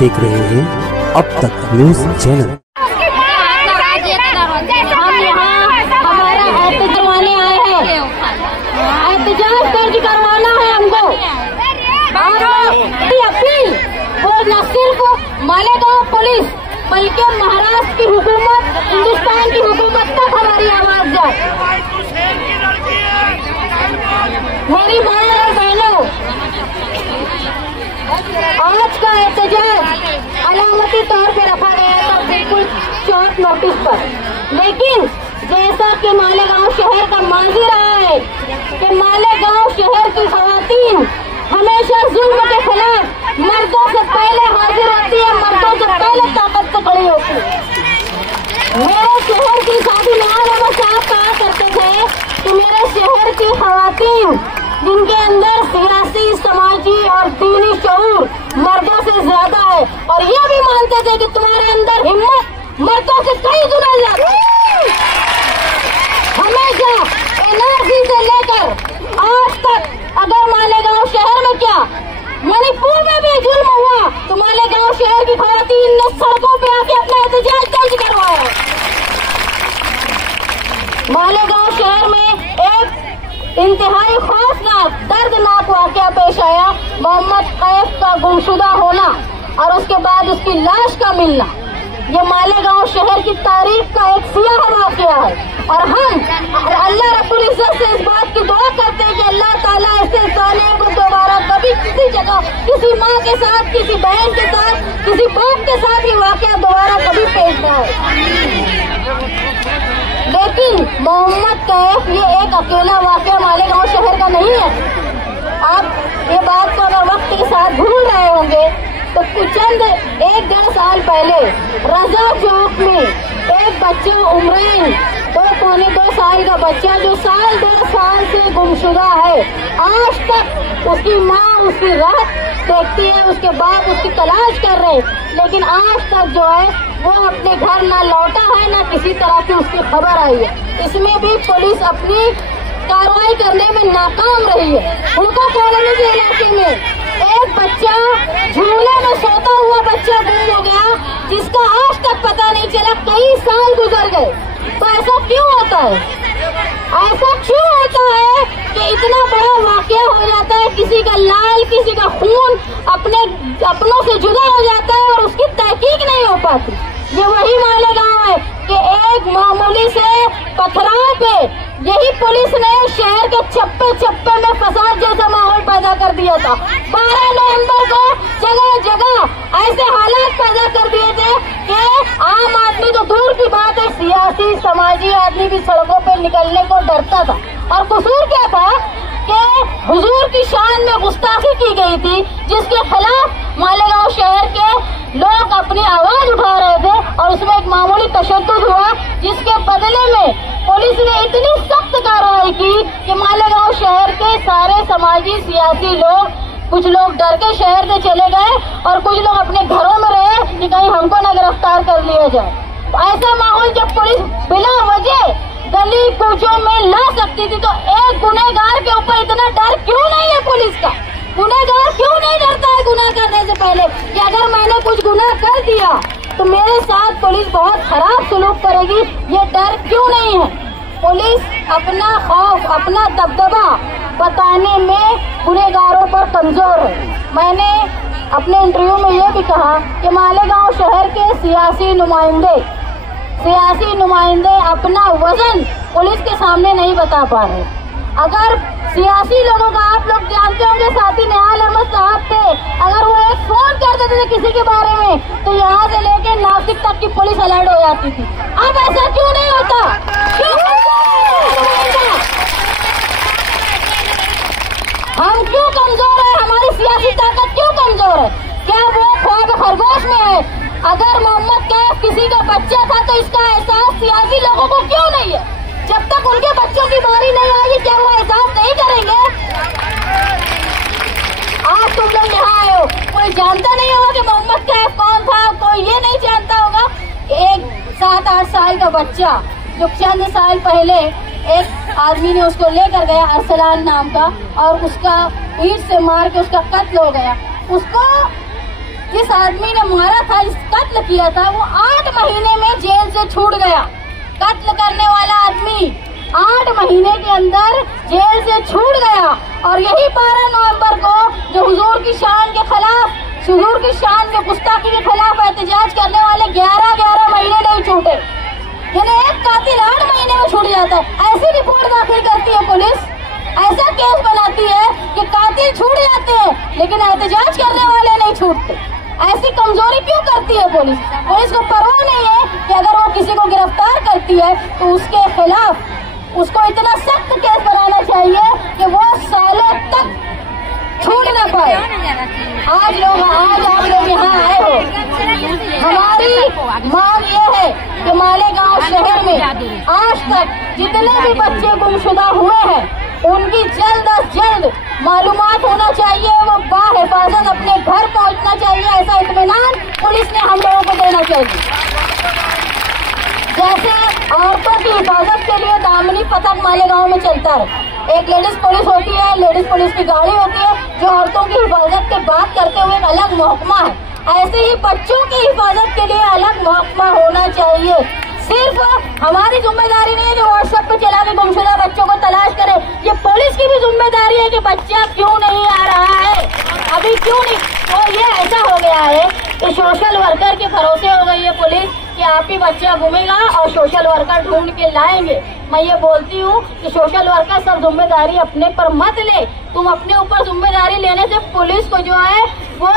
देख रहे हैं अब तक न्यूज चैनल। हम यहाँ हमारा एहतजाज करवाने आए हैं, एहतजाज दर्ज करवाना है हमको। अपील वो न सिर्फ मालेगांव पुलिस बल्कि महाराष्ट्र की हुकूमत, हिंदुस्तान की हुकूमत तक हमारी आवाज जाए। मेरी माँ और बहनों, आज का एहतजाज अलामती तौर पे रखा गया था बिल्कुल शॉर्ट नोटिस पर, लेकिन जैसा कि मालेगांव शहर का माजी रहा है कि मालेगांव शहर की खवातीन हमेशा जुल्म के खिलाफ मर्दों से पहले हाजिर होती है, मर्दों से पहले ताकत से खड़ी होती है। मेरे शहर की साथी नवाज अहमद साहब कहा करते थे कि मेरे शहर की खवातीन जिनके अंदर सियासी, समाजी और दीनी शऊर मर्दों से ज्यादा है, और ये भी मानते थे कि तुम्हारे अंदर हिम्मत मर्दों से कई गुना ज्यादा है। हमेशा एनआरसी से लेकर आज तक अगर मालेगांव शहर में क्या मणिपुर में भी जुल्म हुआ तो मालेगांव शहर की खवातीन ने सड़कों पे आके अपना एहतजाज दर्ज करवाया। मालेगांव शहर में एक इंतहाई खौफनाक, दर्दनाक वाकया पेश आया। मोहम्मद कैफ का गुमशुदा होना और उसके बाद उसकी लाश का मिलना, ये मालेगांव शहर की तारीख का एक सियाह वाकया है। और हम अल्लाह रब्बुल इज्जत से इस बात की दुआ करते हैं कि अल्लाह ताला ऐसे जालिम को दोबारा कभी किसी जगह, किसी माँ के साथ, किसी बहन के साथ, किसी बाप के साथ ये वाकया दोबारा कभी पेश न हो। लेकिन मोहम्मद कैफ ये एक अकेला वाकया मालेगांव शहर का नहीं है। आप ये बात को अगर वक्त के साथ भूल रहे होंगे तो चंद 1-1.5 साल पहले रजा चौक में एक बच्चा उम्रैन 2-2 साल का बच्चा जो 1.5 साल से गुमशुदा है, आज तक उसकी माँ उसकी राह देखती है, उसके बाप उसकी तलाश कर रहे हैं, लेकिन आज तक जो है वो अपने घर ना लौटा है, ना किसी तरह की उसकी खबर आई है। इसमें भी पुलिस अपनी कार्रवाई करने में नाकाम रही है। उनको कॉलोनी के इलाके में एक बच्चा झूले में सोता हुआ बच्चा गुम हो गया, जिसका आज तक पता नहीं चला, कई साल गुजर गए। तो ऐसा क्यों होता है? ऐसा क्यों होता है कि इतना बड़ा वाकया हो जाता है, किसी का लाल, किसी का खून अपनों से जुदा हो जाता है और उसकी तहकीक नहीं हो पाती। ये वही मालेगांव है कि एक मामूली से पथराव पे यही पुलिस ने शहर के चप्पे में फसाद जैसा माहौल पैदा कर दिया था। 12 नवंबर को जगह जगह ऐसे हालात पैदा कर दिए थे कि आम आदमी तो दूर की बात है, सियासी समाजी आदमी भी सड़कों पे निकलने को डरता था। और कसूर क्या था कि हुजूर की शान में गुस्ताखी की गई थी, जिसके खिलाफ मालेगांव शहर के लोग अपनी आवाज उठा रहे थे, और उसमें एक मामूली तशद्दुद हुआ, जिसके बदले में पुलिस ने इतनी सख्त कार्रवाई की कि मालेगांव शहर के सारे समाजी सियासी लोग, कुछ लोग डर के शहर से चले गए और कुछ लोग अपने घरों में रहे कि कहीं हमको न गिरफ्तार कर लिया जाए। ऐसा माहौल जब पुलिस बिना वजह गली कूचों में ला सकती थी, तो एक गुनहगार के ऊपर इतना डर क्यों नहीं है पुलिस का? गुनहगार क्यों नहीं डरता है गुनाह करने से पहले कि अगर मैंने कुछ गुनाह कर दिया तो मेरे साथ पुलिस बहुत खराब सलूक करेगी? ये डर क्यों नहीं है? पुलिस अपना खौफ, अपना दबदबा बताने में गुनहगारों पर कमजोर है। मैंने अपने इंटरव्यू में ये भी कहा कि मालेगांव शहर के सियासी नुमाइंदे अपना वजन पुलिस के सामने नहीं बता पा रहे। अगर सियासी लोगों का, आप लोग जानते होंगे, साथी नवाज अहमद साहब थे, अगर वो एक फोन कर देते थे किसी के बारे में तो यहाँ से लेके नासिक तक की पुलिस अलर्ट हो जाती थी। अब ऐसा क्यों नहीं होता? हम क्यों कमजोर है? हमारी सियासी ताकत क्यों कमजोर है? क्या वो ख्वाब खरगोश में है? अगर मोहम्मद कैफ किसी का बच्चा था तो इसका एहसास सियासी लोगों को क्यों नहीं है? जब तक उनके बच्चों की बारी नहीं आएगी क्या वो एहसास नहीं करेंगे? आज तुम लोग यहाँ आए हो, कोई जानता नहीं होगा कि मोहम्मद कैफ कौन था, कोई ये नहीं जानता होगा। एक 7-8 साल का बच्चा जो चंद साल पहले एक आदमी ने उसको लेकर गया, अरसलान नाम का, और उसका ईंट से मार के उसका कत्ल हो गया। उसको जिस आदमी ने मारा था, जिस कत्ल किया था, वो 8 महीने में जेल से छूट गया। कत्ल करने वाला आदमी 8 महीने के अंदर जेल से छूट गया। और यही 12 नवंबर को जो हुजूर की शान के खिलाफ, हुजूर की शान में गुस्ताखी के खिलाफ एहतजाज करने वाले 11 महीने नहीं छूटे। यानी एक कातिल 8 महीने में छूट जाता है। ऐसी रिपोर्ट दाखिल करती है पुलिस, ऐसा केस बनाती है कि कातिल छूट जाते हैं लेकिन एहतजाज करने वाले नहीं छूटते। ऐसी कमजोरी क्यों करती है पुलिस? पुलिस को परवाह नहीं है कि अगर वो किसी को गिरफ्तार करती है तो उसके खिलाफ उसको इतना सख्त केस बनाना चाहिए कि वो सालों तक छूट न पाए। आज आप लोग यहाँ आए हो, हमारी मांग ये है कि मालेगांव शहर में आज तक जितने भी बच्चे गुमशुदा हुए हैं उनकी जल्द अज जल्द मालूमात होना चाहिए, वो बाहिफाजत अपने घर पहुंचना चाहिए। ऐसा इत्मीनान पुलिस ने हम लोगों को देना चाहिए। जैसे औरतों की हिफाजत के लिए दामनी पथक मालेगांव में चलता है, एक लेडीज पुलिस होती है, लेडीज पुलिस की गाड़ी होती है जो औरतों की हिफाजत की बात करते हुए एक अलग महकमा है। ऐसे ही बच्चों की हिफाजत के लिए अलग महकमा होना चाहिए। सिर्फ हमारी जिम्मेदारी नहीं है कि व्हाट्सएप पे चला के गुमशुदा बच्चों को तलाश करे, ये पुलिस की भी जिम्मेदारी है कि बच्चा क्यों नहीं आ रहा है, अभी क्यों नहीं। तो ये ऐसा हो गया है कि सोशल वर्कर के भरोसे हो गई है पुलिस कि आप ही बच्चा घूमेगा और सोशल वर्कर ढूंढ के लाएंगे। मैं ये बोलती हूँ कि सोशल वर्कर सब जिम्मेदारी अपने पर मत ले। तुम अपने ऊपर जिम्मेदारी लेने से पुलिस को जो है वो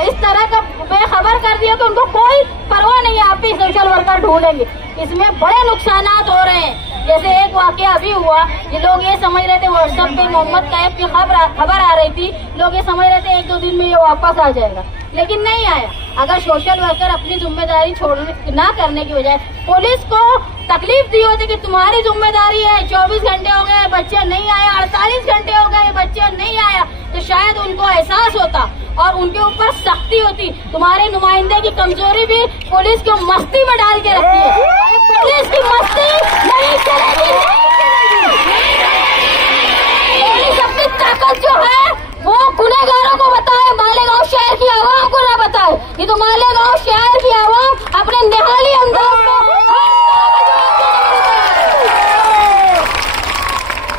इस तरह का बेखबर कर दिया कि उनको कोई परवाह नहीं है, आप ही सोशल वर्कर ढूंढेंगे। इसमें बड़े नुकसानात हो रहे हैं। जैसे एक वाकया अभी हुआ, ये लोग ये समझ रहे थे व्हाट्सएप पे मोहम्मद कैफ की खबर आ रही थी, लोग ये समझ रहे थे 1-2 दिन में ये वापस आ जाएगा, लेकिन नहीं आया। अगर सोशल वर्कर अपनी जिम्मेदारी छोड़ने ना करने की बजाय पुलिस को तकलीफ दी होती कि तुम्हारी जिम्मेदारी है, 24 घंटे हो गए बच्चा नहीं आया, 48 घंटे हो गए बच्चा नहीं आया, तो शायद उनको एहसास होता और उनके ऊपर सख्ती होती। तुम्हारे नुमाइंदे की कमजोरी भी पुलिस को मस्ती में डाल के रखती है। पुलिस की मस्ती नहीं चलेगी, पुलिस अपनी ताकत जो है वो गुनहगारों को बताए, मालेगांव शहर की आवाम को ना बताए। ये तो मालेगांव शहर की आवाम अपने निहाली अंदाज में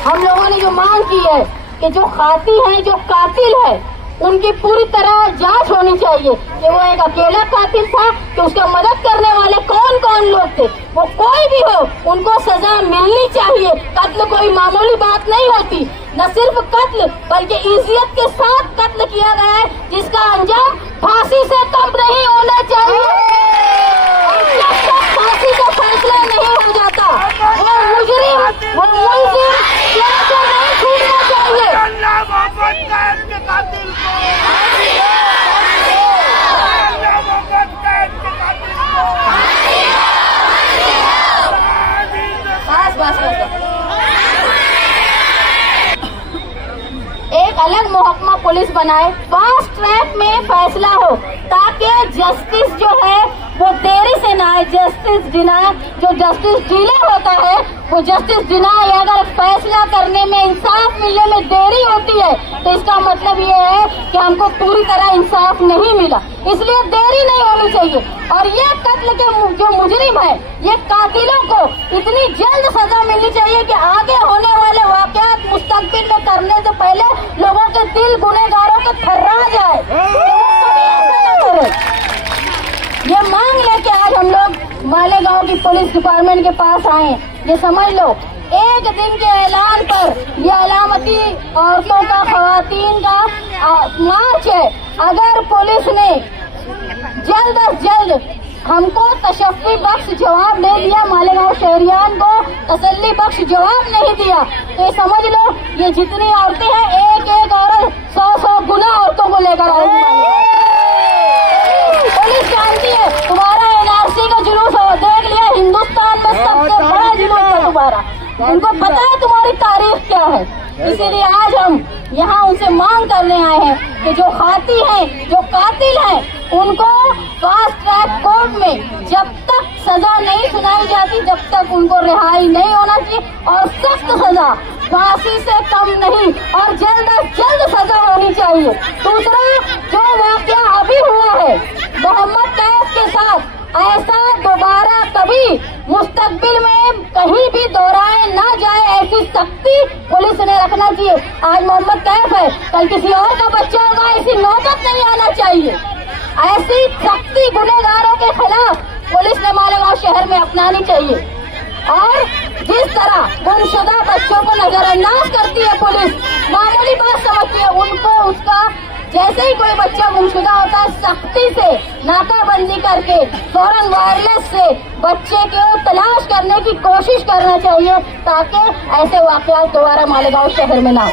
हम लोगों ने जो मांग की है कि जो खाती है, जो कातिल है, उनकी पूरी तरह जांच होनी चाहिए कि वो एक अकेला कातिल था कि उसका मदद करने वाले कौन कौन लोग थे। वो कोई भी हो, उनको सजा मिलनी चाहिए। कत्ल कोई मामूली बात नहीं होती, न सिर्फ कत्ल बल्कि इज्जत के साथ कत्ल किया गया है जिसका अंजाम फांसी से कम नहीं होना चाहिए। और जब तक फांसी का फैसला नहीं हो जाता वो मुजरिम, वो मुलजिम जेल से नहीं छूटना चाहिए। एक अलग महकमा पुलिस बनाए, फास्ट ट्रैक में फैसला हो ताकि जस्टिस जो है वो देरी से ना आए। जस्टिस डिनाय, जो जस्टिस डिले होता है वो जस्टिस डिनाय। अगर फैसला करने में, इंसाफ मिलने में देरी होती है तो इसका मतलब ये है कि हमको पूरी तरह इंसाफ नहीं मिला, इसलिए देरी नहीं होनी चाहिए। और ये कत्ल के जो मुजरिम है, ये कातिलों को इतनी जल्द सजा मिलनी चाहिए कि आगे होने वाले वाकयात मुस्तकबिल में करने से पहले लोगों के दिल गुनहगारों को थर्रा जाए, तो वो कभी ऐसा न करे। ये मांग लेके आज हम लोग मालेगांव की पुलिस डिपार्टमेंट के पास आए। ये समझ लो, एक दिन के ऐलान पर ये अलामती औरतों का, खवातीन का मार्च है। अगर पुलिस ने जल्द अज जल्द हमको तशफ़्फ़ी बख्श जवाब दे दिया, मालेगांव शहरियान को तसल्ली बख्श जवाब नहीं दिया, तो ये समझ लो ये जितनी औरतें हैं, एक एक औरत 100 गुना औरतों को लेकर आएगी। पुलिस जानती है तुम्हारा एनआरसी का जुलूस हो, देख लिया हिंदुस्तान में सबसे बड़ा जुलूस है तुम्हारा, उनको पता है तुम्हारी तारीख क्या है। इसीलिए आज हम यहाँ उनसे मांग करने आए हैं कि जो खाती हैं, जो कातिल हैं, उनको फास्ट ट्रैक कोर्ट में जब तक सजा नहीं सुनाई जाती, जब तक उनको रिहाई नहीं होना चाहिए और सख्त सजा फांसी से कम नहीं और जल्द अज जल्द सजा होनी चाहिए। दूसरा, जो वाकया अभी हुआ है मोहम्मद कैफ के साथ, ऐसा दोबारा कभी मुस्तकबिल में कहीं भी दोहराए ना जाए, ऐसी सख्ती पुलिस ने रखना चाहिए। आज मोहम्मद कैफ है, कल किसी और का बच्चा होगा, ऐसी नौबत नहीं आना चाहिए। ऐसी सख्ती गुनहगारों के खिलाफ पुलिस ने मालेगांव शहर में अपनानी चाहिए। और जिस तरह गुमशुदा बच्चों को नजरअंदाज करती है पुलिस, मामूली बात समझती है, उनको उसका जैसे ही कोई बच्चा गुमशुदा होता है सख्ती से नाकाबंदी करके फौरन वायरलेस से बच्चे को तलाश करने की कोशिश करना चाहिए, ताकि ऐसे वाकयात दोबारा मालेगांव शहर में ना हो।